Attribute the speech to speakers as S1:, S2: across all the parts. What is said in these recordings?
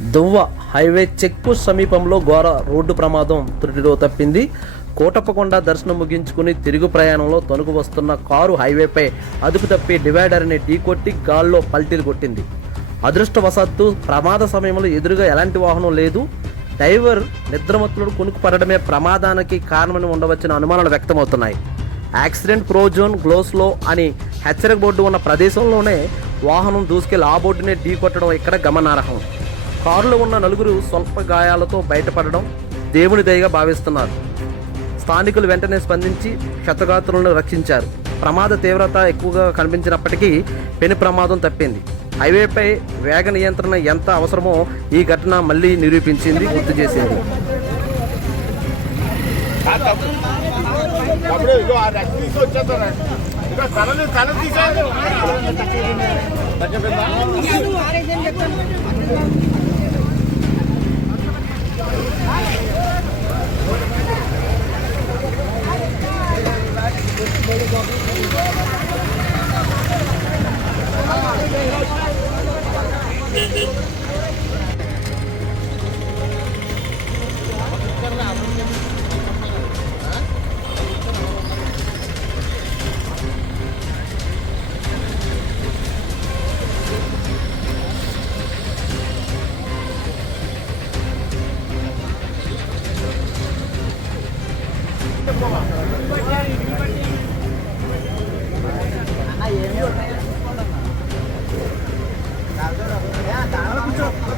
S1: దువ్వ highway check సమీపంలో ఘోర road ప్రమాదం త్రుటిలో తప్పింది. కోటప్పకొండ దర్శనం ముగించుకుని తిరుగు ప్రయాణంలో తణుకు వస్తున్న కారు హైవేపై అదుపు తప్పి డివైడర్ని ఢీకొట్టి గాల్లో పల్టీలు కొట్టింది. అదృష్టవశాత్తు ప్రమాద సమయంలో ఎదురుగా ఎలాంటి వాహనం లేదు. డ్రైవర్ నిద్రమత్తులు కొనుక్కు పడడమే ప్రమాదానికి కారణమని ఉండవచ్చిన అనుమానాలు వ్యక్తమవుతున్నాయి. యాక్సిడెంట్ ప్రోజోన్ గ్లోస్లో అని హెచ్చరిక బోర్డు ఉన్న ప్రదేశంలోనే వాహనం దూసుకెళ్ళి ఆ బోర్డునే ఢీ కొట్టడం ఇక్కడ గమనార్హం. కారులో ఉన్న నలుగురు స్వల్ప గాయాలతో బయటపడడం దేవుని దయగా భావిస్తున్నారు. స్థానికులు వెంటనే స్పందించి క్షతగాత్రులను రక్షించారు. ప్రమాద తీవ్రత ఎక్కువగా కనిపించినప్పటికీ పెను ప్రమాదం తప్పింది. హైవేపై వేగ నియంత్రణ ఎంత అవసరమో ఈ ఘటన మళ్ళీ నిరూపించింది గుర్తు చేసింది.
S2: అప్పుడు ఇగో ఆ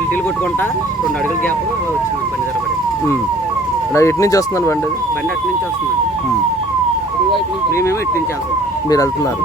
S3: టీలు కొట్టుకుంటా రెండు అడుగుల గ్యాప్ వచ్చింది బండి ధరపడి
S1: ఉమ్. ఇలా ఎటు నుంచి వస్తున్నాను బండి?
S3: బండి అటు నుంచి వస్తుందండి
S1: ఉమ్.
S3: మేమేమో ఇటు నుంచి వెళ్తాం
S1: మీరు వెళ్తున్నారు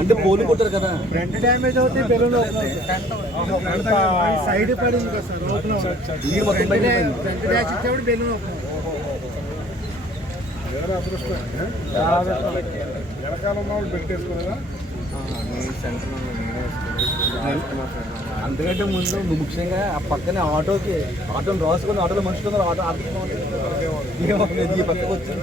S3: అంటే పోలి కొట్టారు కదా
S2: ఫ్రంట్ డ్యామేజ్ అవుతే బెలూన్ సైడ్ పడింది కదా సార్ లోపల ఫ్రంట్ ఇచ్చేప్పుడు బెలూన్ వెనకాల ఉన్న వాళ్ళు పెట్టేసుకున్నారా
S3: అంతకంటే ముందు ముఖ్యంగా ఆ పక్కనే ఆటోకి ఆటోని రాసుకుని ఆటోలో మనుషులు ఉన్నారు ఆటో ఆటో ఈ పక్కకు వచ్చింది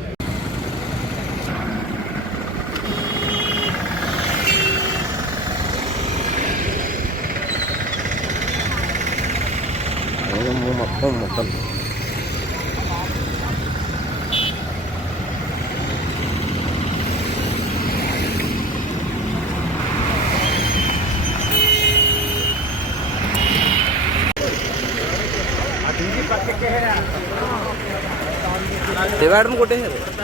S2: సగము
S1: మొత్తం మొక్కలు డివైడర్ కొట్టేసారు